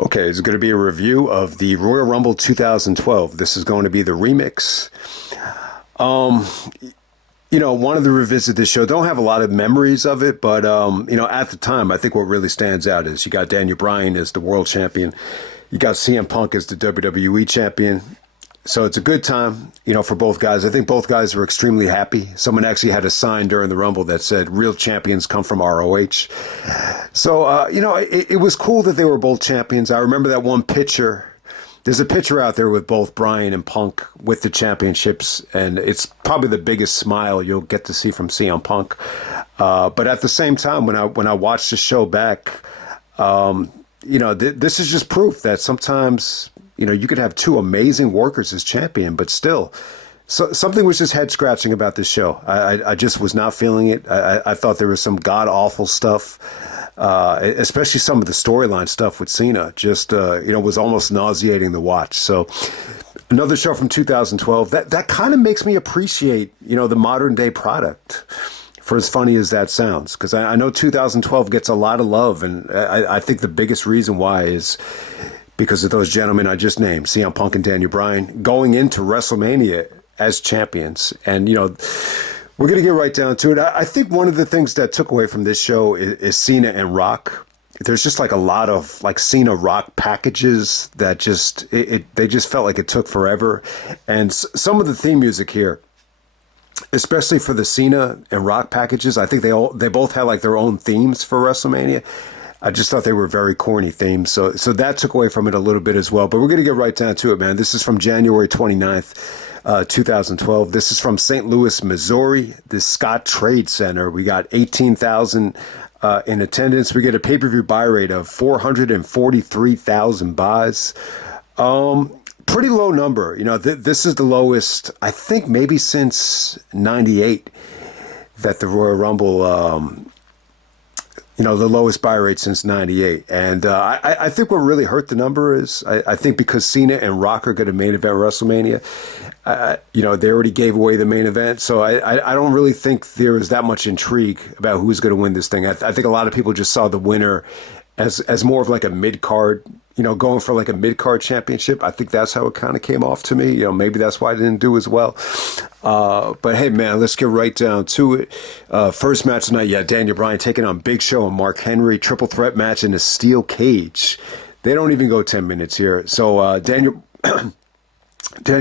Okay, it's going to be a review of the Royal Rumble 2012. This is going to be the remix. Um, Wanted to revisit this show. Don't have a lot of memories of it, but at the time, I think what really stands out is you got Daniel Bryan as the world champion, you got CM Punk as the WWE champion. So it's a good time, for both guys. I think both guys were extremely happy. Someone actually had a sign during the Rumble that said, "Real champions come from ROH." So, it was cool that they were both champions. I remember that one picture. There's a picture out there with both Bryan and Punk with the championships, and it's probably the biggest smile you'll get to see from CM Punk. But at the same time, when I watched the show back, this is just proof that sometimes, you could have two amazing workers as champion, but still, something was just head scratching about this show. I just was not feeling it. I thought there was some god awful stuff. Especially some of the storyline stuff with Cena, just was almost nauseating to watch. So another show from 2012 that kind of makes me appreciate the modern day product, for as funny as that sounds, because I know 2012 gets a lot of love, and I think the biggest reason why is because of those gentlemen I just named, CM Punk and Daniel Bryan, going into WrestleMania as champions. And we're going to get right down to it. I think one of the things that took away from this show is Cena and Rock. There's just like a lot of like Cena Rock packages that they just felt like it took forever. And some of the theme music here, especially for the Cena and Rock packages, I think they both had like their own themes for WrestleMania. I just thought they were very corny themes. So that took away from it a little bit as well. But we're going to get right down to it, man. This is from January 29th. 2012. This is from St. Louis, Missouri, the Scott Trade Center. We got 18,000 in attendance. We get a pay-per-view buy rate of 443,000 buys. Pretty low number. This is the lowest, I think, maybe since 98 that the Royal Rumble, the lowest buy rate since 98. And I think what really hurt the number is, I think because Cena and Rock are going to main event WrestleMania, they already gave away the main event. So I don't really think there was that much intrigue about who's going to win this thing. I think a lot of people just saw the winner as more of like a mid-card, going for like a mid-card championship. I think that's how it kind of came off to me. Maybe that's why I didn't do as well. But hey, man, let's get right down to it. First match tonight, Daniel Bryan taking on Big Show and Mark Henry. Triple threat match in a steel cage. They don't even go 10 minutes here. So Daniel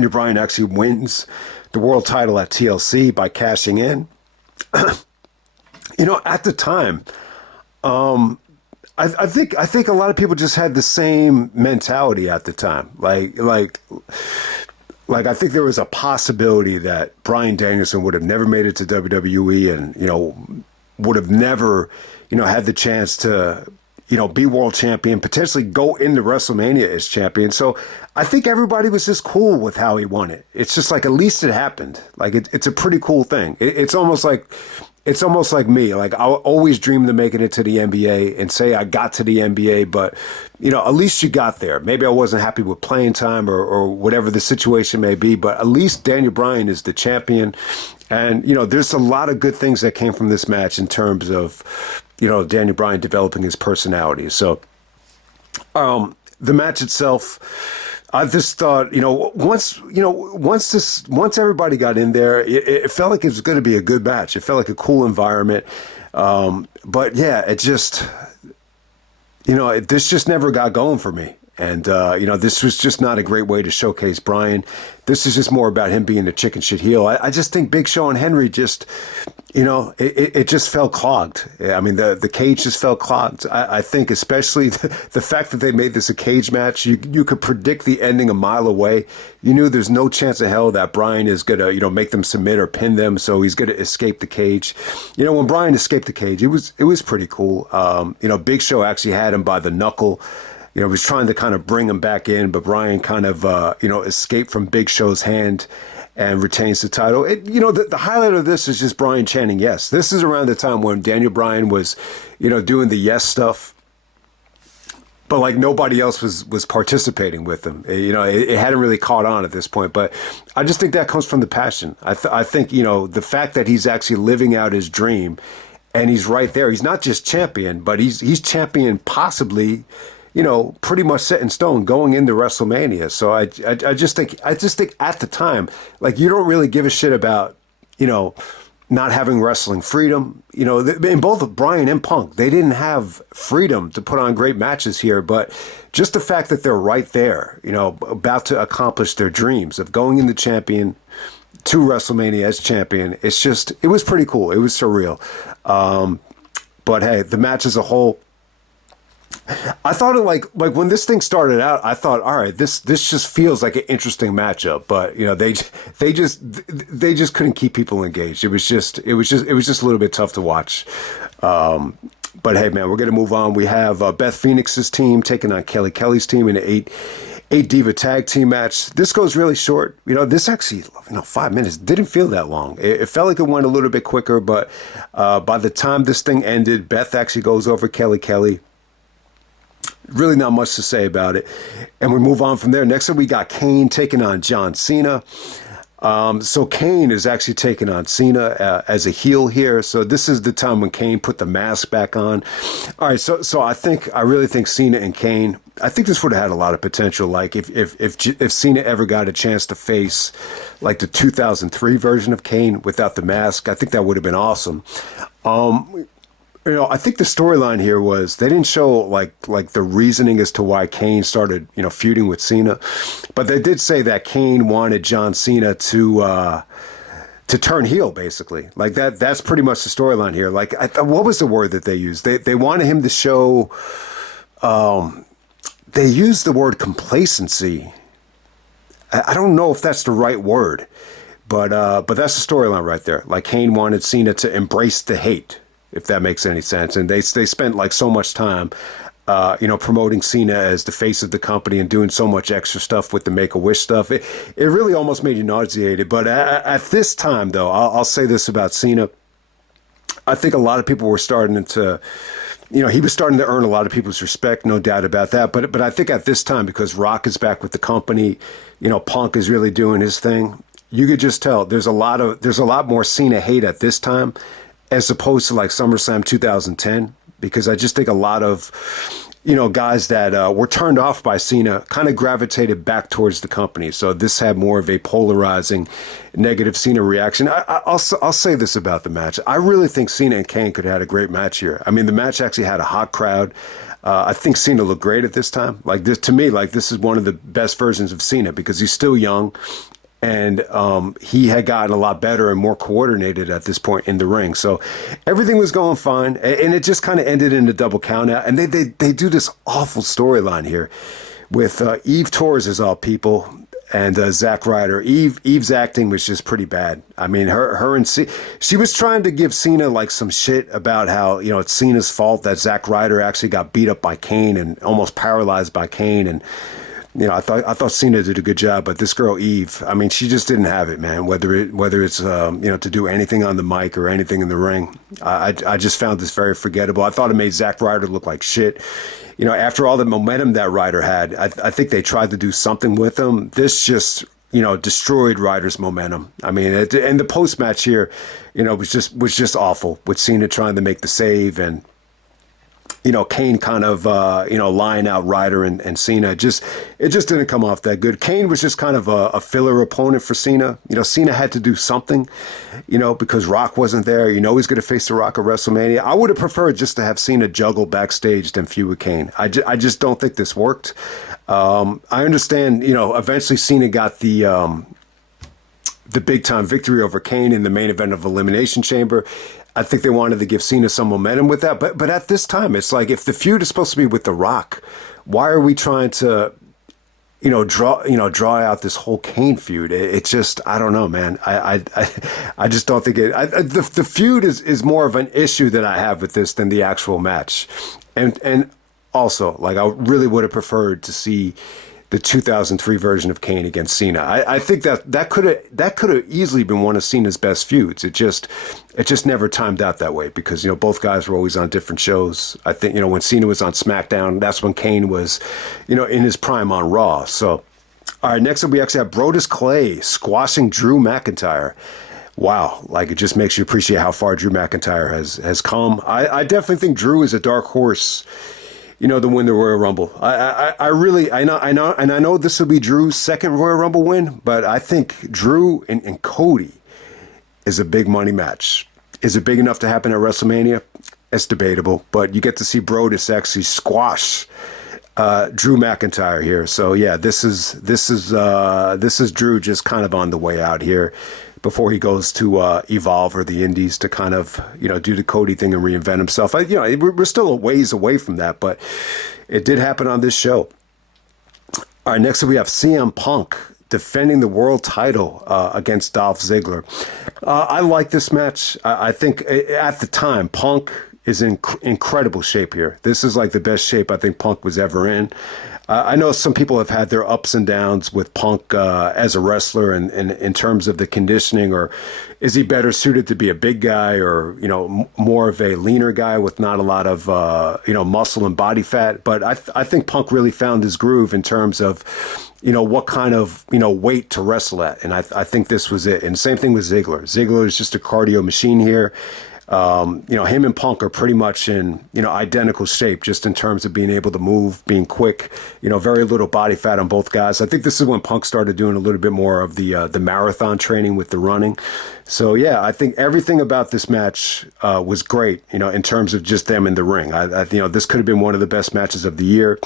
Bryan actually wins the world title at TLC by cashing in. At the time, I think a lot of people just had the same mentality at the time. Like I think there was a possibility that Bryan Danielson would have never made it to WWE and, would have never, had the chance to, be world champion, potentially go into WrestleMania as champion. So I think everybody was just cool with how he won it. It's just like, at least it happened. Like it's a pretty cool thing. It's almost like me. Like I always dreamed of making it to the NBA and say I got to the NBA, but at least you got there. Maybe I wasn't happy with playing time or whatever the situation may be, but at least Daniel Bryan is the champion. And, there's a lot of good things that came from this match in terms of, Daniel Bryan developing his personality. So, the match itself, I just thought, once everybody got in there, it felt like it was going to be a good match. It felt like a cool environment. But yeah, it just, this just never got going for me. And, this was just not a great way to showcase Bryan. This is just more about him being a chicken shit heel. I just think Big Show and Henry just, it just felt clogged. I mean, the cage just felt clogged. I think especially the fact that they made this a cage match, you could predict the ending a mile away. You knew there's no chance in hell that Bryan is going to, make them submit or pin them. So he's going to escape the cage. When Bryan escaped the cage, it was pretty cool. Big Show actually had him by the knuckle. Was trying to kind of bring him back in, but Bryan kind of, escaped from Big Show's hand and retains the title. The highlight of this is just Bryan chanting yes. This is around the time when Daniel Bryan was, doing the yes stuff, but like nobody else was participating with him. It hadn't really caught on at this point, but I just think that comes from the passion. I think, the fact that he's actually living out his dream and he's right there. He's not just champion, but he's champion possibly pretty much set in stone going into WrestleMania. So I just think at the time, like, you don't really give a shit about, not having wrestling freedom. In both Bryan and Punk, they didn't have freedom to put on great matches here, but just the fact that they're right there, about to accomplish their dreams of going in the champion to WrestleMania as champion, it was pretty cool. It was surreal. But hey, the match as a whole, I thought it like when this thing started out, I thought, all right, this just feels like an interesting matchup. But they just couldn't keep people engaged. It was just a little bit tough to watch. But hey, man, we're gonna move on. We have Beth Phoenix's team taking on Kelly Kelly's team in an eight-diva tag team match. This goes really short. This actually, 5 minutes didn't feel that long. It felt like it went a little bit quicker. But by the time this thing ended, Beth actually goes over Kelly Kelly. Really not much to say about it. And we move on from there. Next up, we got Kane taking on John Cena. So Kane is actually taking on Cena as a heel here. So this is the time when Kane put the mask back on. All right, so I really think Cena and Kane, I think this would have had a lot of potential. Like if Cena ever got a chance to face like the 2003 version of Kane without the mask, I think that would have been awesome. I think the storyline here was they didn't show like the reasoning as to why Kane started, feuding with Cena, but they did say that Kane wanted John Cena to turn heel, basically. Like that's pretty much the storyline here. Like, what was the word that they used? They wanted him to show. They used the word complacency. I don't know if that's the right word, but that's the storyline right there. Like, Kane wanted Cena to embrace the hate, if that makes any sense. And they spent like so much time, promoting Cena as the face of the company and doing so much extra stuff with the Make-A-Wish stuff. It really almost made you nauseated. But at this time, though, I'll say this about Cena. I think a lot of people were starting to, he was starting to earn a lot of people's respect, no doubt about that. But I think at this time, because Rock is back with the company, Punk is really doing his thing. You could just tell there's a lot more Cena hate at this time, as opposed to like SummerSlam 2010, because I just think a lot of, guys that were turned off by Cena kind of gravitated back towards the company. So this had more of a polarizing negative Cena reaction. I'll say this about the match. I really think Cena and Kane could have had a great match here. I mean, the match actually had a hot crowd. I think Cena looked great at this time. Like, this, to me, like, this is one of the best versions of Cena because he's still young. And he had gotten a lot better and more coordinated at this point in the ring. So everything was going fine. And it just kind of ended in a double count out. And they do this awful storyline here with Eve Torres as all people and Zack Ryder. Eve's acting was just pretty bad. I mean, her and she was trying to give Cena like some shit about how, it's Cena's fault that Zack Ryder actually got beat up by Kane and almost paralyzed by Kane. And I thought Cena did a good job, but this girl Eve, I mean, she just didn't have it, man. Whether it's to do anything on the mic or anything in the ring, I just found this very forgettable. I thought it made Zack Ryder look like shit. After all the momentum that Ryder had, I think they tried to do something with him. This just destroyed Ryder's momentum. I mean, and the post match here, was just awful with Cena trying to make the save and. Kane kind of, lying out Ryder and Cena. It just didn't come off that good. Kane was just kind of a filler opponent for Cena. Cena had to do something, because Rock wasn't there. He's going to face The Rock at WrestleMania. I would have preferred just to have Cena juggle backstage than feud with Kane. I just don't think this worked. I understand, eventually Cena got the big time victory over Kane in the main event of Elimination Chamber. I think they wanted to give Cena some momentum with that. But at this time, it's like, if the feud is supposed to be with The Rock, why are we trying to, draw out this whole Kane feud? It's just, I don't know, man. I just don't think it. The feud is more of an issue that I have with this than the actual match. And also, like, I really would have preferred to see the 2003 version of Kane against Cena. I think that could have easily been one of Cena's best feuds. It just never timed out that way because both guys were always on different shows. I think when Cena was on SmackDown, that's when Kane was in his prime on Raw. So, all right, next up we actually have Brodus Clay squashing Drew McIntyre. Wow, like, it just makes you appreciate how far Drew McIntyre has come. I definitely think Drew is a dark horse to win the Royal Rumble. I know this will be Drew's second Royal Rumble win, but I think Drew and Cody is a big money match. Is it big enough to happen at WrestleMania? It's debatable, but you get to see Brodus actually squash Drew McIntyre here. So yeah, this is Drew just kind of on the way out here before he goes to Evolve or the Indies to kind of do the Cody thing and reinvent himself. We're still a ways away from that, but it did happen on this show. All right, next up we have CM Punk defending the world title against Dolph Ziggler. I like this match. I think at the time Punk is in incredible shape here. This is like the best shape I think Punk was ever in. I know some people have had their ups and downs with Punk as a wrestler and in terms of the conditioning, or is he better suited to be a big guy or, more of a leaner guy with not a lot of, muscle and body fat. But I think Punk really found his groove in terms of, what kind of, weight to wrestle at. And I think this was it. And same thing with Ziggler. Ziggler is just a cardio machine here. Him and Punk are pretty much in, identical shape just in terms of being able to move, being quick, very little body fat on both guys. I think this is when Punk started doing a little bit more of the marathon training with the running. So, yeah, I think everything about this match was great, in terms of just them in the ring. This could have been one of the best matches of the year.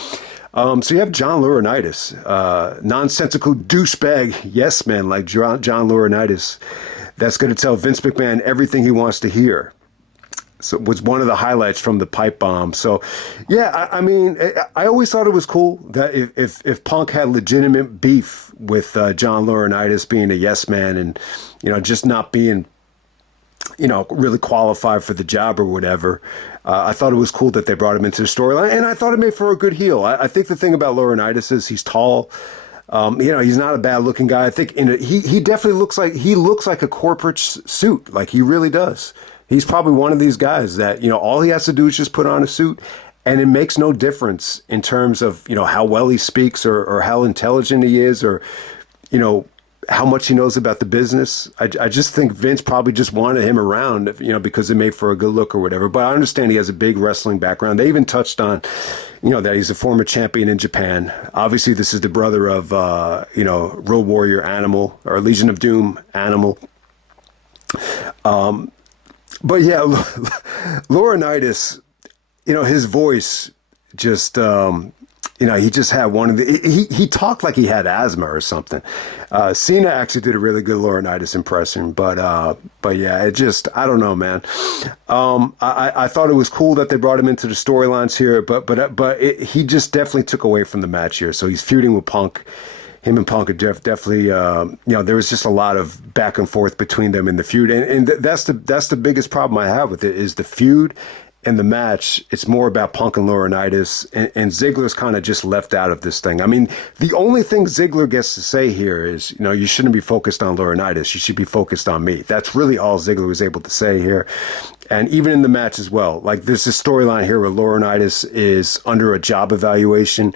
So you have John Laurinaitis, nonsensical douchebag yes man like John Laurinaitis. That's going to tell Vince McMahon everything he wants to hear. So it was one of the highlights from the pipe bomb. So, yeah, I always thought it was cool that if Punk had legitimate beef with John Laurinaitis being a yes man and, just not being, really qualified for the job or whatever, I thought it was cool that they brought him into the storyline. And I thought it made for a good heel. I think the thing about Laurinaitis is he's tall. He's not a bad looking guy. I think he definitely looks like a corporate suit. Like he really does. He's probably one of these guys that, all he has to do is just put on a suit and it makes no difference in terms of, how well he speaks or how intelligent he is or, how much he knows about the business. I just think Vince probably just wanted him around, because it made for a good look or whatever. But I understand he has a big wrestling background. They even touched on, that he's a former champion in Japan. Obviously, this is the brother of, Road Warrior Animal or Legion of Doom Animal. But yeah, Laurinaitis, his voice just, he just had one of the, he talked like he had asthma or something. Cena actually did a really good Laurinaitis impression, but yeah, I don't know, man. I thought it was cool that they brought him into the storylines here, but he just definitely took away from the match here. So he's feuding with Punk. Him and Punk are definitely, there was just a lot of back and forth between them in the feud. And that's the biggest problem I have with it is the feud and the match. It's more about Punk and Laurinaitis, and Ziggler's kind of just left out of this thing. I mean, the only thing Ziggler gets to say here is, you shouldn't be focused on Laurinaitis. You should be focused on me. That's really all Ziggler was able to say here. And even in the match as well, like there's this storyline here where Laurinaitis is under a job evaluation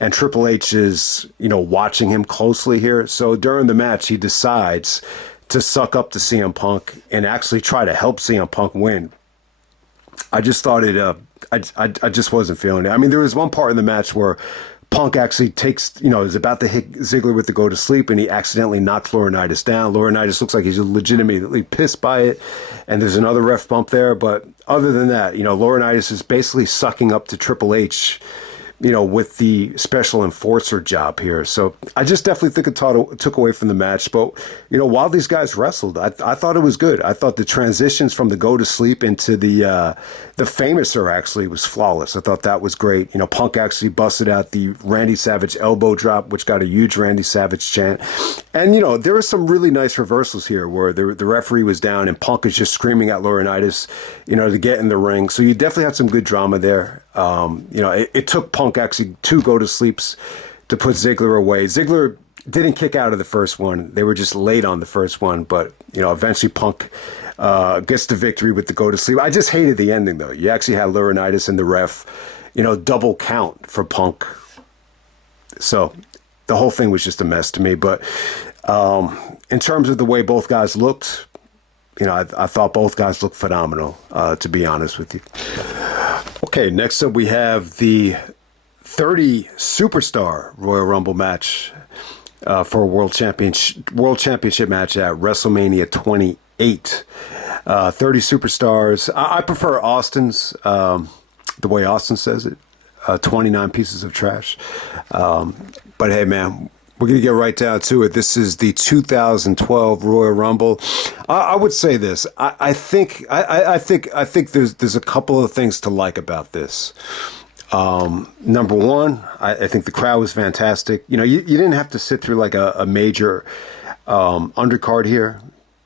and Triple H is, watching him closely here. So during the match, he decides to suck up to CM Punk and actually try to help CM Punk win. I just thought I just wasn't feeling it. I mean, there was one part in the match where Punk actually is about to hit Ziggler with the go to sleep, and he accidentally knocks Laurinaitis down. Laurinaitis looks like he's legitimately pissed by it, and there's another ref bump there. But other than that, Laurinaitis is basically sucking up to Triple H, with the special enforcer job here. So I just definitely think it took away from the match. But, while these guys wrestled, I thought it was good. I thought the transitions from the go to sleep into the Famouser actually was flawless. I thought that was great. Punk actually busted out the Randy Savage elbow drop, which got a huge Randy Savage chant. And, there were some really nice reversals here where the referee was down and Punk is just screaming at Laurinaitis, to get in the ring. So you definitely had some good drama there. It took Punk actually 2 go-to-sleeps to put Ziggler away. Ziggler didn't kick out of the first one. They were just late on the first one, but, eventually Punk gets the victory with the go-to-sleep. I just hated the ending, though. You actually had Laurinaitis and the ref, double count for Punk. So the whole thing was just a mess to me. But in terms of the way both guys looked, I thought both guys looked phenomenal, to be honest with you. Okay. Okay, next up we have the 30 superstar Royal Rumble match for a world championship match at WrestleMania 28. 30 superstars. I prefer Austin's, the way Austin says it. 29 pieces of trash. But hey, man, we're gonna get right down to it. This is the 2012 Royal Rumble. I would say this. I think there's a couple of things to like about this. Number one, I think the crowd was fantastic. You know, you didn't have to sit through like a major undercard here.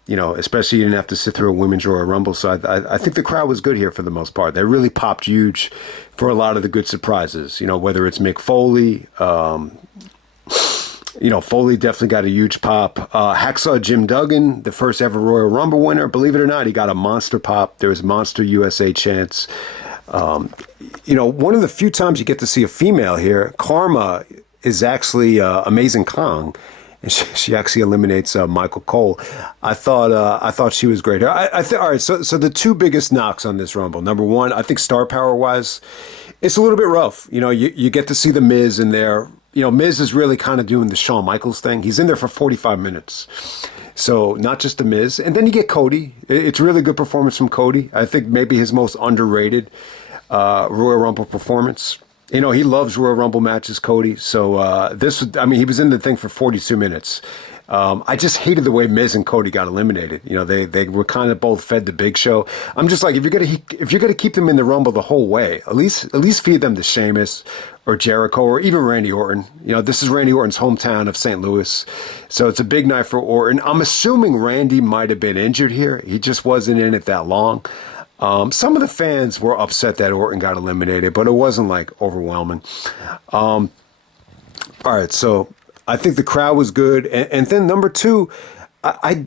You know, especially you didn't have to sit through a women's Royal Rumble. So I think the crowd was good here for the most part. They really popped huge for a lot of the good surprises. You know, whether it's Mick Foley, you know, Foley definitely got a huge pop. Hacksaw Jim Duggan, the first ever Royal Rumble winner. Believe it or not, he got a monster pop. There was Monster USA chants. You know, one of the few times you get to see a female here, Karma is actually Amazing Kong. And she actually eliminates Michael Cole. I thought she was great. All right. So the two biggest knocks on this Rumble. Number one, I think star power wise, it's a little bit rough. You know, you get to see the Miz in there. You know, Miz is really kind of doing the Shawn Michaels thing. He's in there for 45 minutes. So not just the Miz. And then you get Cody. It's a really good performance from Cody. I think maybe his most underrated Royal Rumble performance. You know, he loves Royal Rumble matches, Cody. So he was in the thing for 42 minutes. I just hated the way Miz and Cody got eliminated. You know, they were kind of both fed the Big Show. I'm just like, if you're gonna keep them in the Rumble the whole way, at least feed them to Sheamus or Jericho or even Randy Orton. You know, this is Randy Orton's hometown of St. Louis, so it's a big night for Orton. I'm assuming Randy might have been injured here. He just wasn't in it that long. Some of the fans were upset that Orton got eliminated, but it wasn't like overwhelming. All right, so I think the crowd was good, and then number two, I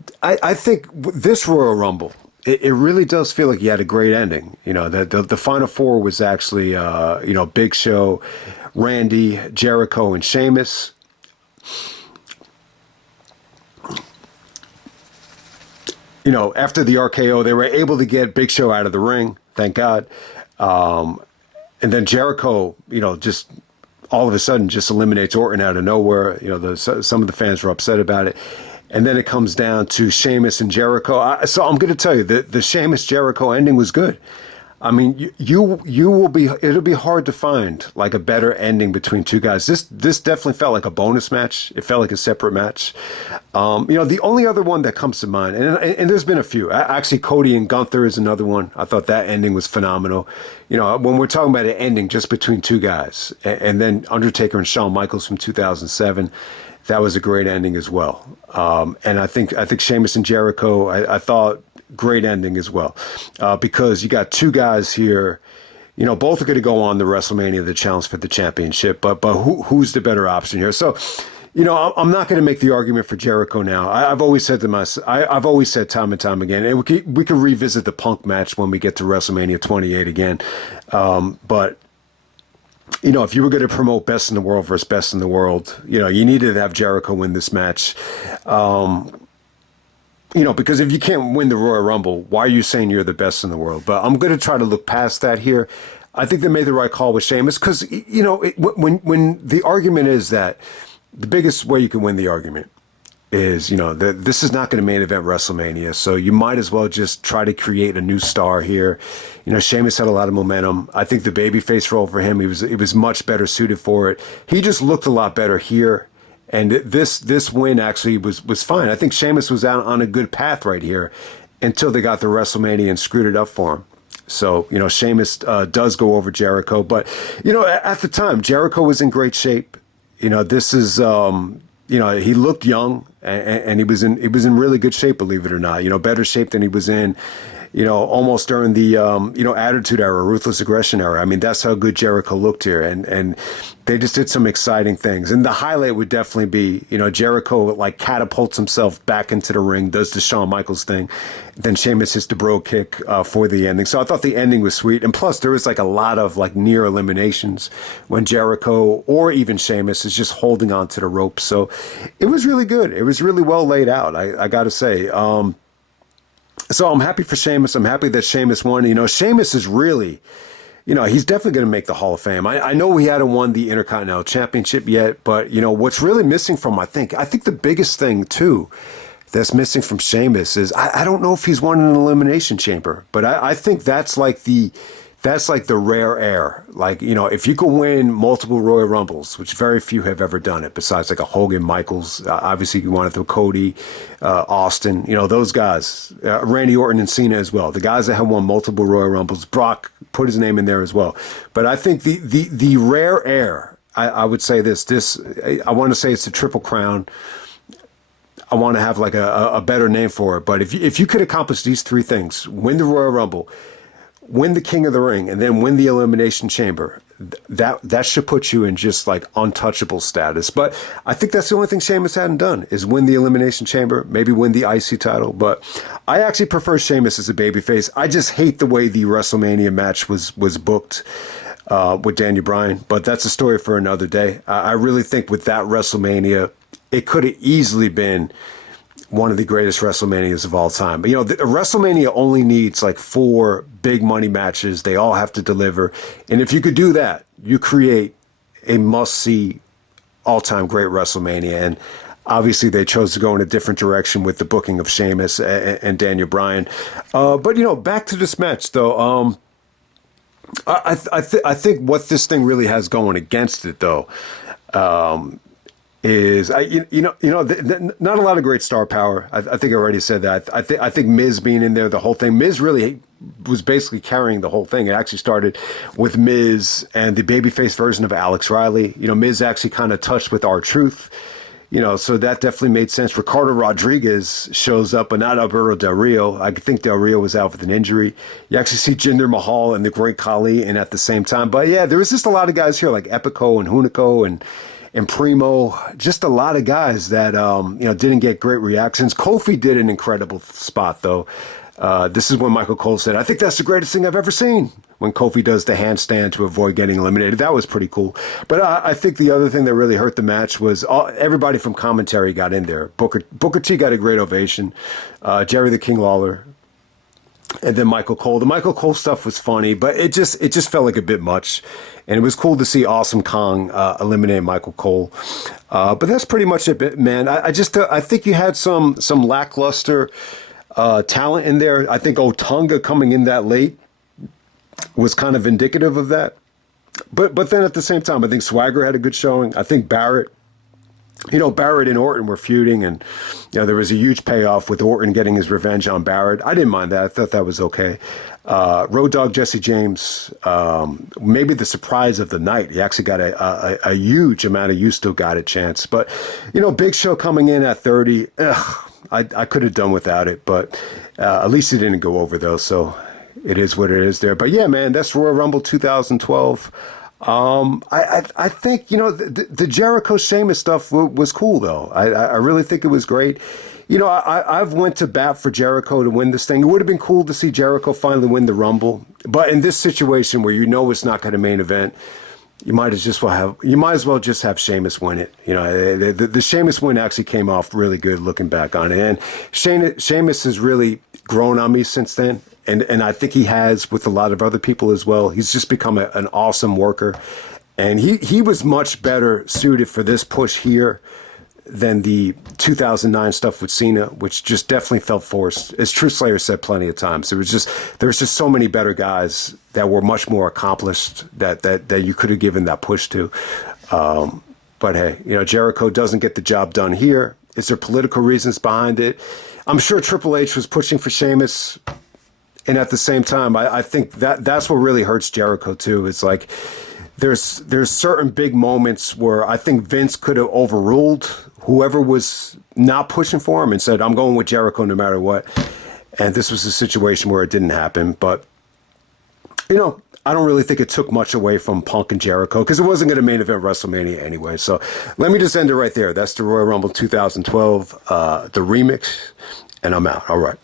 think this Royal Rumble, it really does feel like you had a great ending. You know, the final four was actually you know, Big Show, Randy, Jericho, and Sheamus. You know, after the RKO, they were able to get Big Show out of the ring, thank God. And then Jericho, you know, just all of a sudden just eliminates Orton out of nowhere. You know, some of the fans were upset about it. And then it comes down to Sheamus and Jericho. So I'm going to tell you, the Sheamus Jericho ending was good. I mean, it'll be hard to find like a better ending between two guys. This definitely felt like a bonus match. It felt like a separate match. You know, the only other one that comes to mind, and there's been a few. Actually, Cody and Gunther is another one. I thought that ending was phenomenal. You know, when we're talking about an ending just between two guys, and then Undertaker and Shawn Michaels from 2007. That was a great ending as well. And I think Sheamus and Jericho, I thought great ending as well. Because you got two guys here, you know, both are going to go on the WrestleMania, the challenge for the championship, but who's the better option here? So, you know, I'm not going to make the argument for Jericho now. I've always said to myself, I've always said time and time again, and we can revisit the Punk match when we get to WrestleMania 28 again. But you know, if you were going to promote best in the world versus best in the world, you know, you needed to have Jericho win this match. You know, because if you can't win the Royal Rumble, why are you saying you're the best in the world? But I'm going to try to look past that here. I think they made the right call with Sheamus because, you know, when the argument is that the biggest way you can win the argument is, you know, this is not going to main event WrestleMania, so you might as well just try to create a new star here. You know, Sheamus had a lot of momentum. I think the babyface role for him, he was much better suited for it. He just looked a lot better here, and this win actually was fine. I think Sheamus was out on a good path right here until they got to WrestleMania and screwed it up for him. So, you know, Sheamus does go over Jericho, but, you know, at the time, Jericho was in great shape. You know, this is, you know, he looked young and he was in really good shape, believe it or not. You know, better shape than he was in, you know, almost during the, you know, Attitude Era, Ruthless Aggression Era. I mean, that's how good Jericho looked here. And they just did some exciting things. And the highlight would definitely be, you know, Jericho like catapults himself back into the ring, does the Shawn Michaels thing. Then Sheamus hits the bro kick for the ending. So I thought the ending was sweet. And plus there was like a lot of like near eliminations when Jericho or even Sheamus is just holding on to the rope. So it was really good. It was really well laid out, I got to say. So I'm happy for Sheamus. I'm happy that Sheamus won. You know, Sheamus is really, he's definitely going to make the Hall of Fame. I know he hadn't won the Intercontinental Championship yet, but, what's really missing from, I think the biggest thing, too, that's missing from Sheamus is I don't know if he's won an Elimination Chamber, but I think that's like the rare air. Like, if you can win multiple Royal Rumbles, which very few have ever done it, besides like a Hogan, Michaels, obviously you want to throw Cody, Austin, those guys, Randy Orton and Cena as well. The guys that have won multiple Royal Rumbles, Brock put his name in there as well. But I think the rare air, I would say this, I want to say it's the Triple Crown. I want to have like a better name for it. But if you could accomplish these three things, win the Royal Rumble, win the King of the Ring, and then win the Elimination Chamber, that should put you in just like untouchable status. But I think that's the only thing Sheamus hadn't done is win the Elimination Chamber, maybe win the IC title. But I actually prefer Sheamus as a babyface. I just hate the way the WrestleMania match was booked with Daniel Bryan. But that's a story for another day. I really think with that WrestleMania, it could have easily been one of the greatest WrestleManias of all time. But, WrestleMania only needs like 4 big money matches. They all have to deliver. And if you could do that, you create a must-see all-time great WrestleMania. And obviously they chose to go in a different direction with the booking of Sheamus and Daniel Bryan. But, back to this match, though. I think what this thing really has going against it, though, is not a lot of great star power. I think I already said that. I think Miz being in there, the whole thing. Miz really was basically carrying the whole thing. It actually started with Miz and the babyface version of Alex Riley. Miz actually kind of touched with R-Truth. So that definitely made sense. Ricardo Rodriguez shows up, but not Alberto Del Rio. I think Del Rio was out with an injury. You actually see Jinder Mahal and the Great Khali in at the same time. But yeah, there was just a lot of guys here like Epico and Hunico and Primo, just a lot of guys that, didn't get great reactions. Kofi did an incredible spot, though. This is when Michael Cole said, "I think that's the greatest thing I've ever seen." When Kofi does the handstand to avoid getting eliminated. That was pretty cool. But I think the other thing that really hurt the match was everybody from commentary got in there. Booker T got a great ovation. Jerry the King Lawler. And then Michael Cole. The Michael Cole stuff was funny, but it just felt like a bit much. And it was cool to see Awesome Kong eliminate Michael Cole. But that's pretty much it, man. I think you had some lackluster talent in there. I think Otunga coming in that late was kind of indicative of that. But then at the same time, I think Swagger had a good showing. I think Barrett and Orton were feuding, and there was a huge payoff with Orton getting his revenge on Barrett. I didn't mind that. I thought that was okay. Road Dogg Jesse James, maybe the surprise of the night. He actually got a huge amount of "you still got it" chance. But Big Show coming in at 30. I could have done without it, but at least he didn't go over though. So it is what it is there. But yeah, man, that's Royal Rumble 2012. I think, the Jericho Sheamus stuff was cool, though. I really think it was great. I've went to bat for Jericho to win this thing. It would have been cool to see Jericho finally win the Rumble. But in this situation where it's not going to main event, you might as well just have Sheamus win it. The Sheamus win actually came off really good looking back on it. And Sheamus has really grown on me since then. And I think he has with a lot of other people as well. He's just become an awesome worker. And he was much better suited for this push here than the 2009 stuff with Cena, which just definitely felt forced. As Truth Slayer said plenty of times, there was just so many better guys that were much more accomplished that you could have given that push to. But hey, Jericho doesn't get the job done here. Is there political reasons behind it? I'm sure Triple H was pushing for Sheamus. And at the same time, I think that's what really hurts Jericho too. It's like there's certain big moments where I think Vince could have overruled whoever was not pushing for him and said, "I'm going with Jericho no matter what." And this was a situation where it didn't happen. But I don't really think it took much away from Punk and Jericho because it wasn't going to main event WrestleMania anyway. So let me just end it right there. That's the Royal Rumble 2012, the remix, and I'm out. All right.